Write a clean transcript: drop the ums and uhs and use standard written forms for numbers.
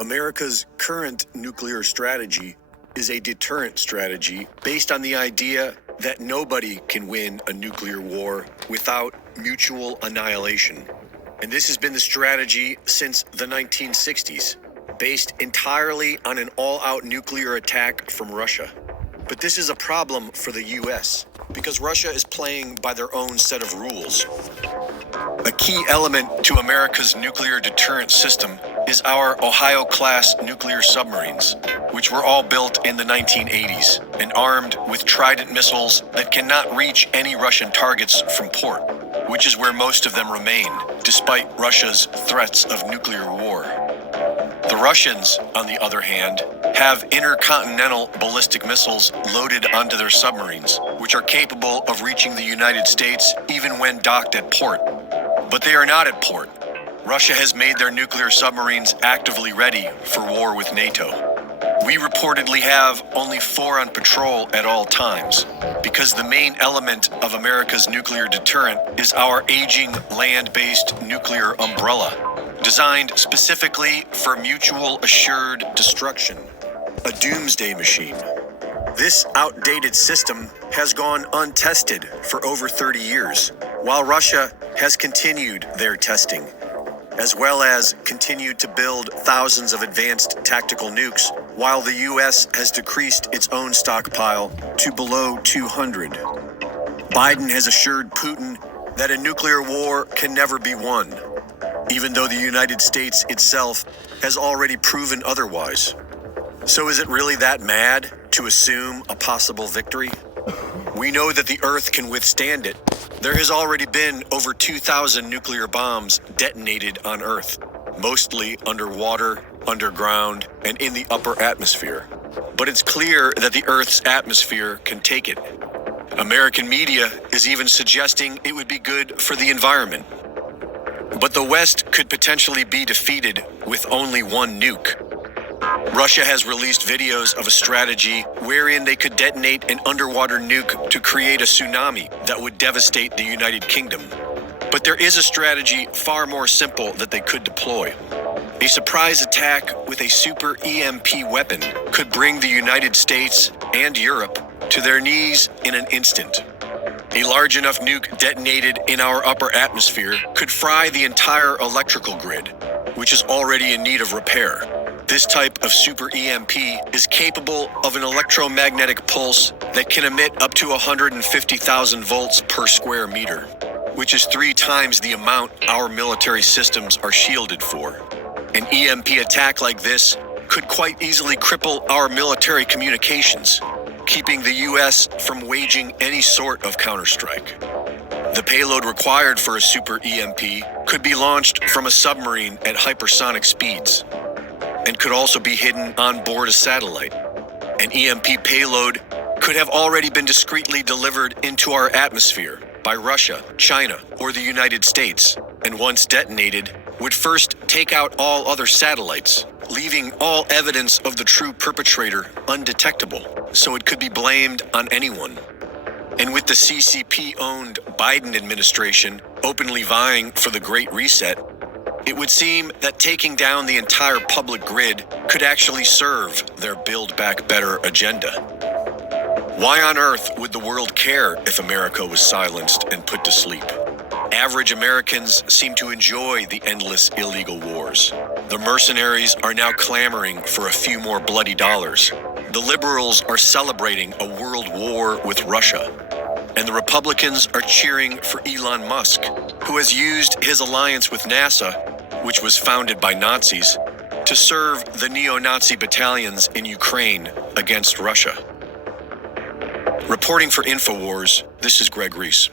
America's current nuclear strategy is a deterrent strategy based on the idea that nobody can win a nuclear war without mutual annihilation. And this has been the strategy since the 1960s, based entirely on an all-out nuclear attack from Russia. But this is a problem for the US, because Russia is playing by their own set of rules. A key element to America's nuclear deterrent system is our Ohio-class nuclear submarines, which were all built in the 1980s and armed with Trident missiles that cannot reach any Russian targets from port, which is where most of them remain, despite Russia's threats of nuclear war. The Russians, on the other hand, have intercontinental ballistic missiles loaded onto their submarines, which are capable of reaching the United States even when docked at port. But they are not at port. Russia has made their nuclear submarines actively ready for war with NATO. We reportedly have only 4 on patrol at all times, because the main element of America's nuclear deterrent is our aging land-based nuclear umbrella, designed specifically for mutual assured destruction, a doomsday machine. This outdated system has gone untested for over 30 years, while Russia has continued their testing, as well as continued to build thousands of advanced tactical nukes, while the US has decreased its own stockpile to below 200. Biden has assured Putin that a nuclear war can never be won, even though the United States itself has already proven otherwise. So is it really that mad to assume a possible victory? We know that the Earth can withstand it. There has already been over 2,000 nuclear bombs detonated on Earth, mostly underwater, underground, and in the upper atmosphere. But it's clear that the Earth's atmosphere can take it. American media is even suggesting it would be good for the environment. But the West could potentially be defeated with only one nuke. Russia has released videos of a strategy wherein they could detonate an underwater nuke to create a tsunami that would devastate the United Kingdom. But there is a strategy far more simple that they could deploy. A surprise attack with a super EMP weapon could bring the United States and Europe to their knees in an instant. A large enough nuke detonated in our upper atmosphere could fry the entire electrical grid, which is already in need of repair. This type of super EMP is capable of an electromagnetic pulse that can emit up to 150,000 volts per square meter, which is 3 times the amount our military systems are shielded for. An EMP attack like this could quite easily cripple our military communications, keeping the US from waging any sort of counterstrike. The payload required for a super EMP could be launched from a submarine at hypersonic speeds, and could also be hidden on board a satellite. An EMP payload could have already been discreetly delivered into our atmosphere by Russia, China, or the United States, and once detonated, would first take out all other satellites, leaving all evidence of the true perpetrator undetectable, so it could be blamed on anyone. And with the CCP-owned Biden administration openly vying for the Great Reset, it would seem that taking down the entire public grid could actually serve their Build Back Better agenda. Why on earth would the world care if America was silenced and put to sleep? Average Americans seem to enjoy the endless illegal wars. The mercenaries are now clamoring for a few more bloody dollars. The liberals are celebrating a world war with Russia. And the Republicans are cheering for Elon Musk, who has used his alliance with NASA, which was founded by Nazis, to serve the neo-Nazi battalions in Ukraine against Russia. Reporting for InfoWars, this is Greg Reese.